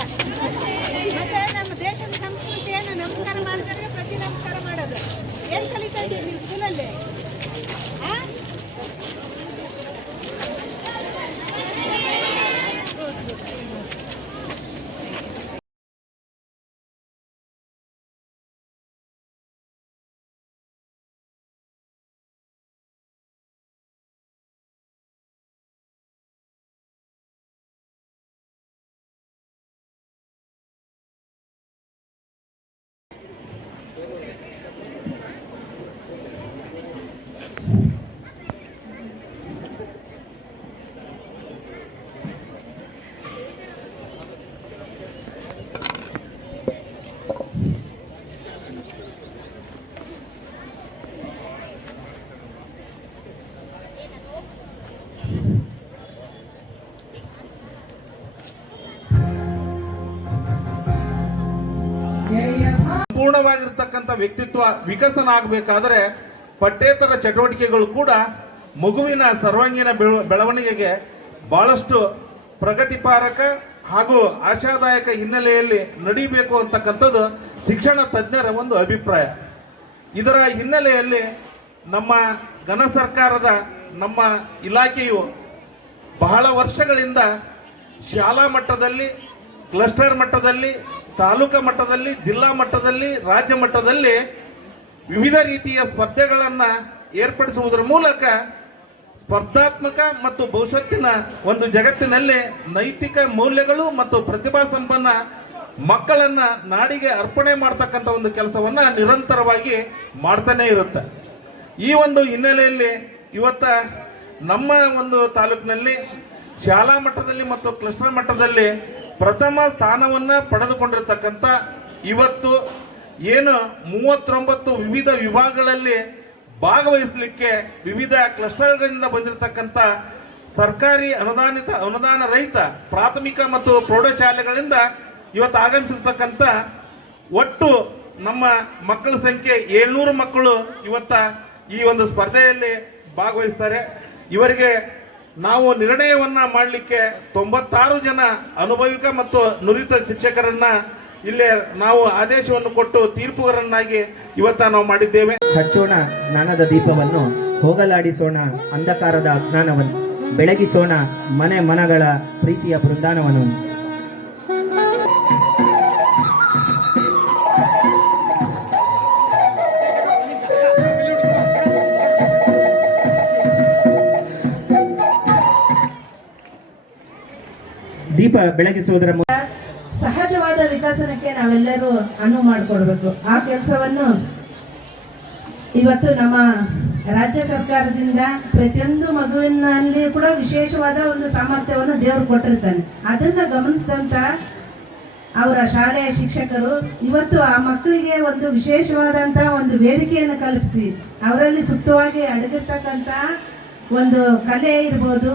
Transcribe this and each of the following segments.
ಮತ್ತೆ ನಮ್ಮ ದೇಶದ ಸಂಸ್ಕೃತಿಯನ್ನು ನಮಸ್ಕಾರ ಮಾಡಿದ್ರೆ ಪ್ರತಿ ನಮಸ್ಕಾರ ಮಾಡೋದು. ಏನ್ ಕಲಿತಾ ಇದ್ದೀವಿ ನೀವು ಸ್ಕೂಲಲ್ಲಿ? ಸಂಪೂರ್ಣವಾಗಿರ್ತಕ್ಕಂಥ ವ್ಯಕ್ತಿತ್ವ ವಿಕಸನ ಆಗಬೇಕಾದ್ರೆ ಪಠ್ಯೇತರ ಚಟುವಟಿಕೆಗಳು ಕೂಡ ಮಗುವಿನ ಸರ್ವಾಂಗೀಣ ಬೆಳವಣಿಗೆಗೆ ಬಹಳಷ್ಟು ಪ್ರಗತಿಪಾರಕ ಹಾಗೂ ಆಶಾದಾಯಕ ಹಿನ್ನೆಲೆಯಲ್ಲಿ ನಡೀಬೇಕು ಅಂತಕ್ಕಂಥದ್ದು ಶಿಕ್ಷಣ ತಜ್ಞರ ಒಂದು ಅಭಿಪ್ರಾಯ. ಇದರ ಹಿನ್ನೆಲೆಯಲ್ಲಿ ನಮ್ಮ ಘನ ಸರ್ಕಾರದ ನಮ್ಮ ಇಲಾಖೆಯು ಬಹಳ ವರ್ಷಗಳಿಂದ ಶಾಲಾ ಮಟ್ಟದಲ್ಲಿ, ಕ್ಲಸ್ಟರ್ ಮಟ್ಟದಲ್ಲಿ, ತಾಲೂಕಾ ಮಟ್ಟದಲ್ಲಿ, ಜಿಲ್ಲಾ ಮಟ್ಟದಲ್ಲಿ, ರಾಜ್ಯ ಮಟ್ಟದಲ್ಲಿ ವಿವಿಧ ರೀತಿಯ ಸ್ಪರ್ಧೆಗಳನ್ನು ಏರ್ಪಡಿಸುವುದರ ಮೂಲಕ ಸ್ಪರ್ಧಾತ್ಮಕ ಮತ್ತು ಭವಿಷ್ಯತ್ತಿನ ಒಂದು ಜಗತ್ತಿನಲ್ಲಿ ನೈತಿಕ ಮೌಲ್ಯಗಳು ಮತ್ತು ಪ್ರತಿಭಾ ಸಂಪನ್ನ ಮಕ್ಕಳನ್ನ ನಾಡಿಗೆ ಅರ್ಪಣೆ ಮಾಡ್ತಕ್ಕಂಥ ಒಂದು ಕೆಲಸವನ್ನ ನಿರಂತರವಾಗಿ ಮಾಡ್ತಾನೆ ಇರುತ್ತೆ. ಈ ಒಂದು ಹಿನ್ನೆಲೆಯಲ್ಲಿ ಇವತ್ತ ನಮ್ಮ ಒಂದು ತಾಲೂಕಿನಲ್ಲಿ ಶಾಲಾ ಮಟ್ಟದಲ್ಲಿ ಮತ್ತು ಕ್ಲಸ್ಟರ್ ಮಟ್ಟದಲ್ಲಿ ಪ್ರಥಮ ಸ್ಥಾನವನ್ನು ಪಡೆದುಕೊಂಡಿರ್ತಕ್ಕಂಥ ಇವತ್ತು ಏನು 39 ವಿವಿಧ ವಿಭಾಗಗಳಲ್ಲಿ ಭಾಗವಹಿಸಲಿಕ್ಕೆ ವಿವಿಧ ಕ್ಲಸ್ಟರ್ಗಳಿಂದ ಬಂದಿರತಕ್ಕಂಥ ಸರ್ಕಾರಿ ಅನುದಾನ ರಹಿತ ಪ್ರಾಥಮಿಕ ಮತ್ತು ಪ್ರೌಢಶಾಲೆಗಳಿಂದ ಇವತ್ತು ಆಗಮಿಸಿರ್ತಕ್ಕಂಥ ಒಟ್ಟು ನಮ್ಮ ಮಕ್ಕಳ ಸಂಖ್ಯೆ 700 ಮಕ್ಕಳು ಇವತ್ತ ಈ ಒಂದು ಸ್ಪರ್ಧೆಯಲ್ಲಿ ಭಾಗವಹಿಸ್ತಾರೆ. ಇವರಿಗೆ ನಾವು ನಿರ್ಣಯವನ್ನ ಮಾಡಲಿಕ್ಕೆ 96 ಜನ ಅನುಭವಿಕ ಮತ್ತು ನುರಿತ ಶಿಕ್ಷಕರನ್ನ ಇಲ್ಲೇ ನಾವು ಆದೇಶವನ್ನು ಕೊಟ್ಟು ತೀರ್ಪುಗಾರನ್ನಾಗಿ ಇವತ್ತ ನಾವು ಮಾಡಿದ್ದೇವೆ. ಹಚ್ಚೋಣ ಜ್ಞಾನದ ದೀಪವನ್ನು, ಹೋಗಲಾಡಿಸೋಣ ಅಂಧಕಾರದ ಅಜ್ಞಾನವನ್ನು, ಬೆಳಗಿಸೋಣ ಮನಗಳ ಪ್ರೀತಿಯ ಬೃಂದಾನವನ್ನು. ದೀಪ ಬೆಳಗಿಸುವುದರ ಸಹಜವಾದ ವಿಕಸನಕ್ಕೆ ನಾವೆಲ್ಲರೂ ಅನುವು ಮಾಡಿಕೊಡ್ಬೇಕು. ಆ ಕೆಲಸವನ್ನು ಇವತ್ತು ನಮ್ಮ ರಾಜ್ಯ ಸರ್ಕಾರದಿಂದ ಪ್ರತಿಯೊಂದು ಮಗುವಿನಲ್ಲಿ ಕೂಡ ವಿಶೇಷವಾದ ಒಂದು ಸಾಮರ್ಥ್ಯವನ್ನು ದೇವರು ಕೊಟ್ಟಿರ್ತಾನೆ. ಅದನ್ನ ಗಮನಿಸಿದಂತ ಅವರ ಶಾಲೆಯ ಶಿಕ್ಷಕರು ಇವತ್ತು ಆ ಮಕ್ಕಳಿಗೆ ಒಂದು ವಿಶೇಷವಾದಂತಹ ಒಂದು ವೇದಿಕೆಯನ್ನು ಕಲ್ಪಿಸಿ ಅವರಲ್ಲಿ ಸೂಕ್ತವಾಗಿ ಅಡಗಿರ್ತಕ್ಕಂಥ ಒಂದು ಕಲೆ ಇರ್ಬೋದು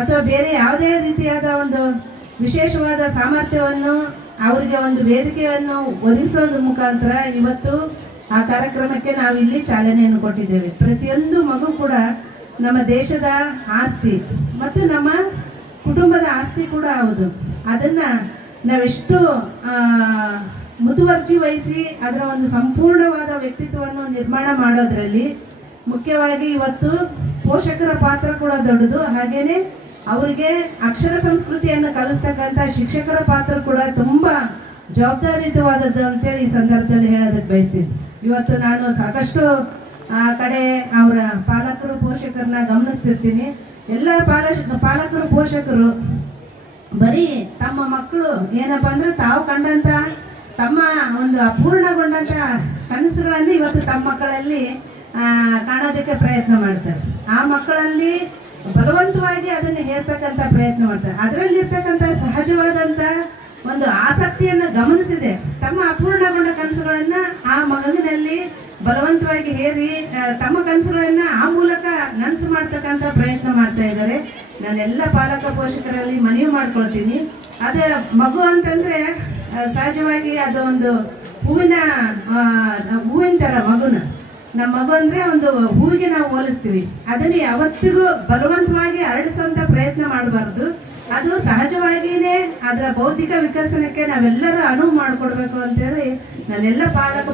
ಅಥವಾ ಬೇರೆ ಯಾವುದೇ ರೀತಿಯಾದ ಒಂದು ವಿಶೇಷವಾದ ಸಾಮರ್ಥ್ಯವನ್ನು ಅವರಿಗೆ ಒಂದು ವೇದಿಕೆಯನ್ನು ಒದಗಿಸೋದ್ರ ಮುಖಾಂತರ ಇವತ್ತು ಆ ಕಾರ್ಯಕ್ರಮಕ್ಕೆ ನಾವಿಲ್ಲಿ ಚಾಲನೆಯನ್ನು ಕೊಟ್ಟಿದ್ದೇವೆ. ಪ್ರತಿಯೊಂದು ಮಗು ಕೂಡ ನಮ್ಮ ದೇಶದ ಆಸ್ತಿ ಮತ್ತು ನಮ್ಮ ಕುಟುಂಬದ ಆಸ್ತಿ ಕೂಡ ಹೌದು. ಅದನ್ನ ನಾವೆಷ್ಟು ಮುತುವರ್ಜಿ ವಹಿಸಿ ಅದರ ಒಂದು ಸಂಪೂರ್ಣವಾದ ವ್ಯಕ್ತಿತ್ವವನ್ನು ನಿರ್ಮಾಣ ಮಾಡೋದ್ರಲ್ಲಿ ಮುಖ್ಯವಾಗಿ ಇವತ್ತು ಪೋಷಕರ ಪಾತ್ರ ಕೂಡ ದೊಡ್ಡದು. ಹಾಗೇನೆ ಅವರಿಗೆ ಅಕ್ಷರ ಸಂಸ್ಕೃತಿಯನ್ನು ಕಲಿಸ್ತಕ್ಕಂಥ ಶಿಕ್ಷಕರ ಪಾತ್ರ ಕೂಡ ತುಂಬಾ ಜವಾಬ್ದಾರಿಯುತವಾದದ್ದು ಅಂತೇಳಿ ಈ ಸಂದರ್ಭದಲ್ಲಿ ಹೇಳೋದಕ್ಕೆ ಬಯಸ್ತೀನಿ. ಇವತ್ತು ನಾನು ಸಾಕಷ್ಟು ಆ ಕಡೆ ಅವರ ಪಾಲಕರು ಪೋಷಕರನ್ನ ಗಮನಿಸ್ತಿರ್ತೀನಿ. ಎಲ್ಲ ಪಾಲಕರು ಪೋಷಕರು ಬರೀ ತಮ್ಮ ಮಕ್ಕಳು ಏನಪ್ಪಾ ಅಂದ್ರೆ ತಾವು ಕಂಡಂತ ತಮ್ಮ ಒಂದು ಅಪೂರ್ಣಗೊಂಡಂತ ಕನಸುಗಳನ್ನು ಇವತ್ತು ತಮ್ಮ ಮಕ್ಕಳಲ್ಲಿ ಕಾಣೋದಕ್ಕೆ ಪ್ರಯತ್ನ ಮಾಡ್ತಾರೆ. ಆ ಮಕ್ಕಳಲ್ಲಿ ಬಲವಂತವಾಗಿ ಅದನ್ನು ಹೇರ್ತಕ್ಕಂಥ ಪ್ರಯತ್ನ ಮಾಡ್ತಾರೆ. ಅದರಲ್ಲಿರ್ತಕ್ಕಂಥ ಸಹಜವಾದಂಥ ಒಂದು ಆಸಕ್ತಿಯನ್ನು ಗಮನಿಸಿದೆ ತಮ್ಮ ಅಪೂರ್ಣಗೊಂಡ ಕನಸುಗಳನ್ನ ಆ ಮಗುವಿನಲ್ಲಿ ಬಲವಂತವಾಗಿ ಹೇರಿ ತಮ್ಮ ಕನಸುಗಳನ್ನ ಆ ಮೂಲಕ ನನಸು ಮಾಡ್ತಕ್ಕಂಥ ಪ್ರಯತ್ನ ಮಾಡ್ತಾ ಇದ್ದಾರೆ. ನಾನೆಲ್ಲ ಪಾಲಕ ಪೋಷಕರಲ್ಲಿ ಮನವಿ ಮಾಡ್ಕೊಳ್ತೀನಿ. ಅದೇ ಮಗು ಅಂತಂದ್ರೆ ಸಹಜವಾಗಿ ಅದು ಒಂದು ಹೂವಿನ ತರ ಮಗುನ ನಮ್ಮ ಮಗು ಅಂದ್ರೆ ಒಂದು ಹೂವಿಗೆ ನಾವು ಹೋಲಿಸ್ತೀವಿ. ಅದನ್ನ ಯಾವತ್ತಿಗೂ ಬಲವಂತವಾಗಿ ಅರಳಿಸುವಂತ ಪ್ರಯತ್ನ ಪ್ರಯತ್ನ ಮಾಡಬಾರ್ದು. ಅದು ಸಹಜವಾಗಿಯೇ ಅದರ ಬೌದ್ಧಿಕ ವಿಕಸನಕ್ಕೆ ನಾವೆಲ್ಲರೂ ಅನುವು ಮಾಡಿಕೊಡ್ಬೇಕು ಅಂತೇಳಿ ನಾನೆಲ್ಲ ಪಾಲಕ